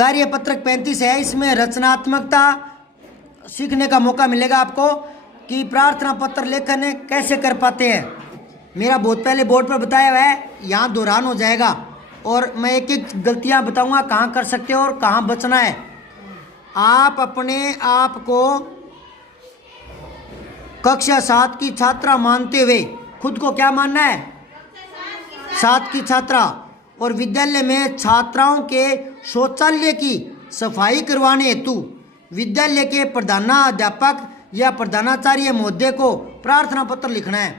कार्यपत्रक 35 है, इसमें रचनात्मकता सीखने का मौका मिलेगा आपको कि प्रार्थना पत्र लेखन कैसे कर पाते हैं। मेरा बहुत पहले बोर्ड पर बताया हुआ है, यहाँ दोहरान हो जाएगा और मैं एक एक गलतियाँ बताऊँगा कहाँ कर सकते हो और कहाँ बचना है। आप अपने आप को कक्षा 7 की छात्रा मानते हुए खुद को क्या मानना है? 7 की छात्रा। और विद्यालय में छात्राओं के शौचालय की सफाई करवाने हेतु विद्यालय के प्रधानाध्यापक या प्रधानाचार्य महोदय को प्रार्थना पत्र लिखना है।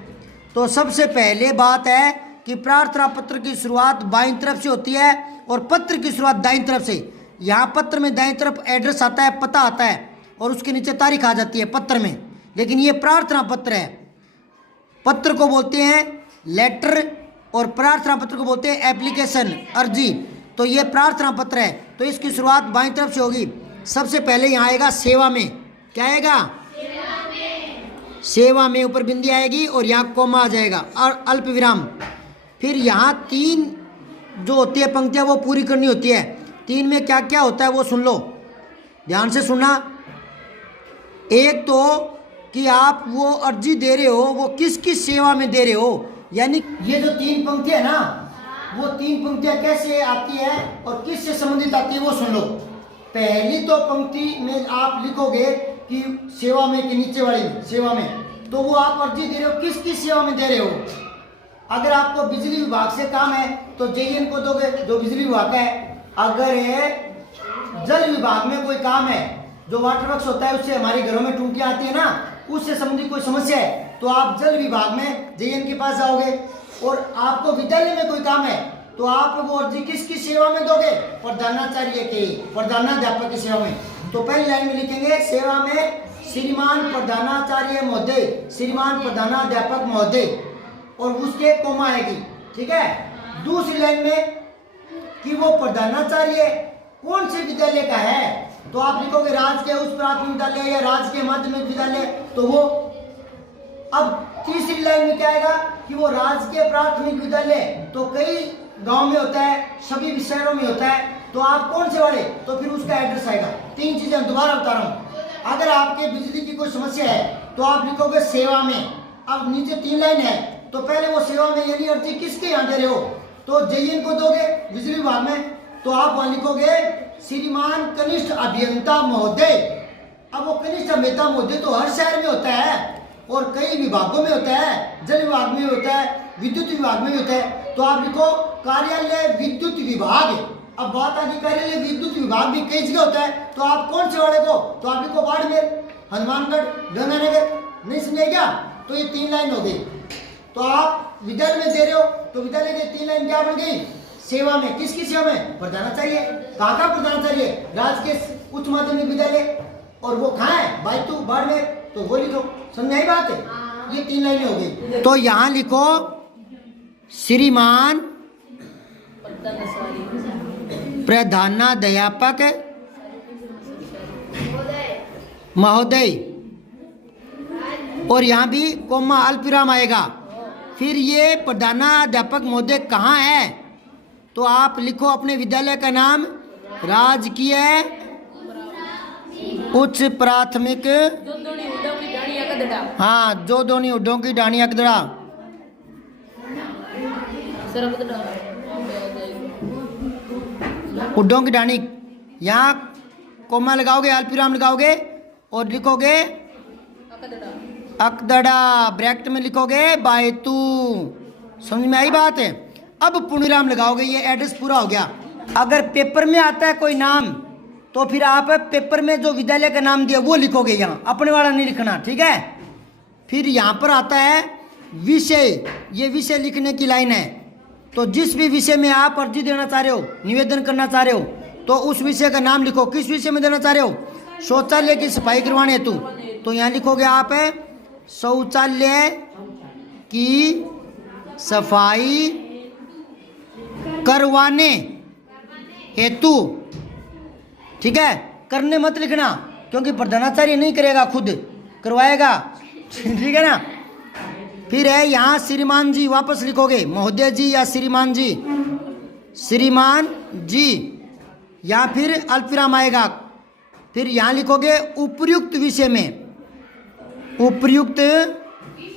तो सबसे पहले बात है कि प्रार्थना पत्र की शुरुआत बाईं तरफ से होती है और पत्र की शुरुआत दाईं तरफ से। यहाँ पत्र में दाईं तरफ एड्रेस आता है, पता आता है और उसके नीचे तारीख आ जाती है पत्र में, लेकिन ये प्रार्थना पत्र है। पत्र को बोलते हैं लेटर और प्रार्थना पत्र को बोलते हैं एप्लीकेशन, अर्जी। तो ये प्रार्थना पत्र है, तो इसकी शुरुआत बाईं तरफ से होगी। सबसे पहले यहाँ आएगा सेवा में, क्या आएगा? सेवा में ऊपर बिंदी आएगी और यहाँ कोमा आ जाएगा और अल्प विराम। फिर यहाँ 3 जो होती है पंक्तियाँ वो पूरी करनी होती है। 3 में क्या क्या होता है वो सुन लो, ध्यान से सुनना। एक तो कि आप वो अर्जी दे रहे हो वो किस किस सेवा में दे रहे हो, यानी ये जो 3 पंक्तियाँ ना, वो 3 पंक्तियाँ कैसे आती है और किस से संबंधित आती है वो सुन लो। पहली तो पंक्ति में आप लिखोगे कि सेवा में के नीचे वाली सेवा में, तो वो आप अर्जी दे रहे हो किस किस सेवा में दे रहे हो। अगर आपको बिजली विभाग से काम है तो जेईएन को दोगे जो बिजली विभाग का है। अगर जल विभाग में कोई काम है, जो वाटर वर्क्स होता है, उससे हमारे घरों में टूटियाँ आती है ना, उससे संबंधित कोई समस्या है तो आप जल विभाग में जेईएन के पास जाओगे। और आपको विद्यालय में कोई काम है तो आप वो अर्जी किसकी सेवा में दोगे? प्रधानाचार्य के, प्रधानाध्यापक की सेवा में। तो पहली लाइन में लिखेंगे सेवा में श्रीमान प्रधानाचार्य महोदय, श्रीमान प्रधानाध्यापक महोदय, और उसके कोमा आएगी, ठीक है। दूसरी लाइन में कि वो प्रधानाचार्य कौन से विद्यालय का है, तो आप लिखोगे राजकीय उच्च प्राथमिक विद्यालय या राजकीय माध्यमिक विद्यालय, तो वो। अब तीसरी लाइन में क्या आएगा कि वो राजकीय प्राथमिक विद्यालय, तो कई गांव में होता है, सभी शहरों में होता है, तो आप कौन से वाले, तो फिर उसका एड्रेस आएगा। 3 चीजें दोबारा बता रहा हूँ। अगर आपके बिजली की कोई समस्या है तो आप लिखोगे सेवा में। अब नीचे 3 लाइन है, तो पहले वो सेवा में यानी अर्जी किसके यहाँ दे रहे हो, तो जेईएन को दोगे बिजली विभाग में, तो आप वहां लिखोगे श्रीमान कनिष्ठ अभियंता महोदय। अब वो कनिष्ठ अभियंता महोदय तो हर शहर में होता है और कई विभागों में होता है, जल विभाग में होता है, विद्युत विभाग में भी होता है, तो आप लिखो कार्यालय विद्युत विभाग। अब बात आ गई कार्यालय विद्युत विभाग भी कई जगह होता है, तो आप कौन से वाले को, तो आप लिखो बाड़मेर, हनुमानगढ़, गंगानगर। नहीं समझे क्या? तो ये 3 लाइन हो गई। तो आप विद्यालय में दे रहे हो तो विद्यालय की 3 लाइन क्या बन गई? सेवा में, किसकी सेवा में? प्रधानाचार्य। कहाँ का प्रधानाचार्य? राजकीय उच्च माध्यमिक विद्यालय, और वो कहाँ है? बायतू, बाड़मेर, तो वो लिखो। समझ आई बात है? ये 3 लाइनें हो गई। तो यहाँ लिखो श्रीमान प्रधानाध्यापक महोदय, और यहाँ भी कोमा अल्पविराम आएगा। फिर ये प्रधानाध्यापक महोदय कहाँ है, तो आप लिखो अपने विद्यालय का नाम राजकीय उच्च प्राथमिक, हाँ, जो दोनी उड्डों की डानिया कदड़ा, उड्डों की डानी। यहाँ कोमा लगाओगे, अल्पविराम लगाओगे और लिखोगे अकदड़ा, ब्रैकेट में लिखोगे बायतू। समझ में आई बात है? अब पूर्णविराम लगाओगे, ये एड्रेस पूरा हो गया। अगर पेपर में आता है कोई नाम तो फिर आप पेपर में जो विद्यालय का नाम दिया वो लिखोगे, यहाँ अपने वाला नहीं लिखना, ठीक है। फिर यहाँ पर आता है विषय, ये विषय लिखने की लाइन है। तो जिस भी विषय में आप अर्जी देना चाह रहे हो, निवेदन करना चाह रहे हो, तो उस विषय का नाम लिखो। किस विषय में देना चाह रहे हो? शौचालय की सफाई करवाने हेतु, तो यहाँ लिखोगे आप शौचालय की सफाई करवाने हेतु, ठीक है। करने मत लिखना क्योंकि प्रधानाचार्य नहीं करेगा, खुद करवाएगा, ठीक है ना। फिर है यहाँ श्रीमान जी, वापस लिखोगे महोदय जी या श्रीमान जी, श्रीमान जी। या फिर अल्पविराम आएगा। फिर यहाँ लिखोगे उपर्युक्त विषय में, उपर्युक्त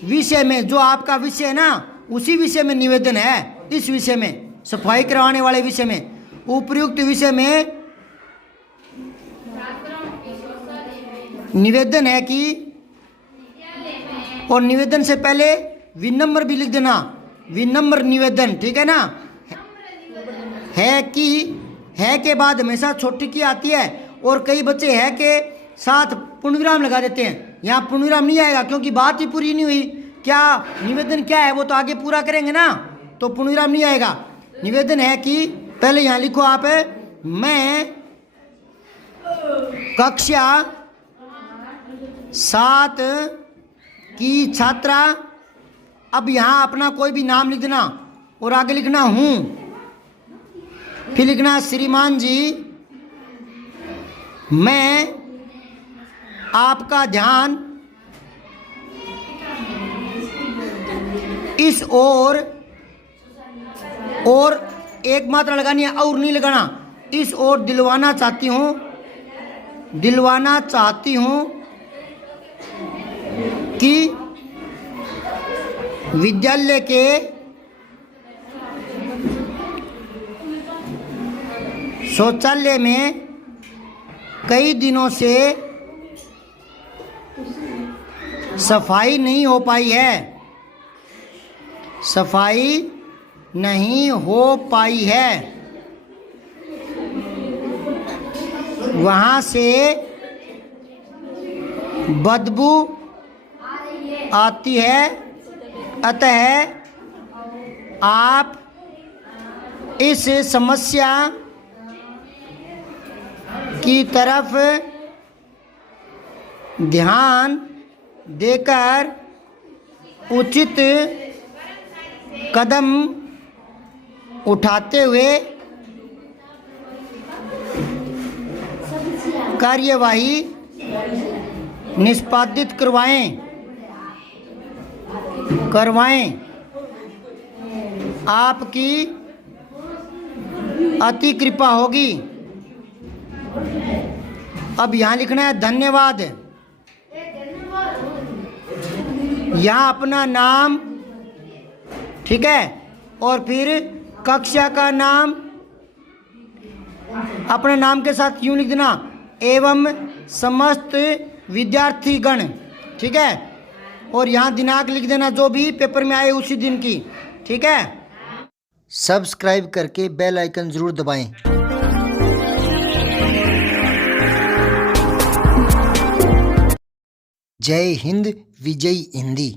विषय में, जो आपका विषय है ना उसी विषय में निवेदन है। इस विषय में, सफाई करवाने वाले विषय में, उपर्युक्त विषय में निवेदन है कि, और निवेदन से पहले विनम्र भी लिख देना, विनम्र निवेदन, ठीक है ना। है कि, है के बाद हमेशा छोटी की आती है, और कई बच्चे है के साथ पूर्णविराम लगा देते हैं। यहाँ पूर्णविराम नहीं आएगा क्योंकि बात ही पूरी नहीं हुई। क्या निवेदन क्या है वो तो आगे पूरा करेंगे ना, तो पूर्णविराम नहीं आएगा। निवेदन है कि पहले यहाँ लिखो आप, मैं कक्षा 7 की छात्रा, अब यहाँ अपना कोई भी नाम लिख देना और आगे लिखना हूँ, फिर लिखना श्रीमान जी मैं आपका ध्यान इस और एक मात्रा लगानी है, और नहीं लगाना, इस ओर दिलवाना चाहती हूँ, दिलवाना चाहती हूँ कि विद्यालय के शौचालय में कई दिनों से सफाई नहीं हो पाई है, सफाई नहीं हो पाई है, वहाँ से बदबू आती है, अतः आप इस समस्या की तरफ ध्यान देकर उचित कदम उठाते हुए कार्यवाही निष्पादित करवाएं। आपकी अति कृपा होगी। अब यहाँ लिखना है धन्यवाद। यहाँ अपना नाम, ठीक है, और फिर कक्षा का नाम अपने नाम के साथ यूं लिख देना, एवं समस्त विद्यार्थीगण, ठीक है, और यहाँ दिनांक लिख देना जो भी पेपर में आए उसी दिन की, ठीक है। सब्सक्राइब करके बेल आइकन जरूर दबाएं। जय हिंद, विजय हिंदी।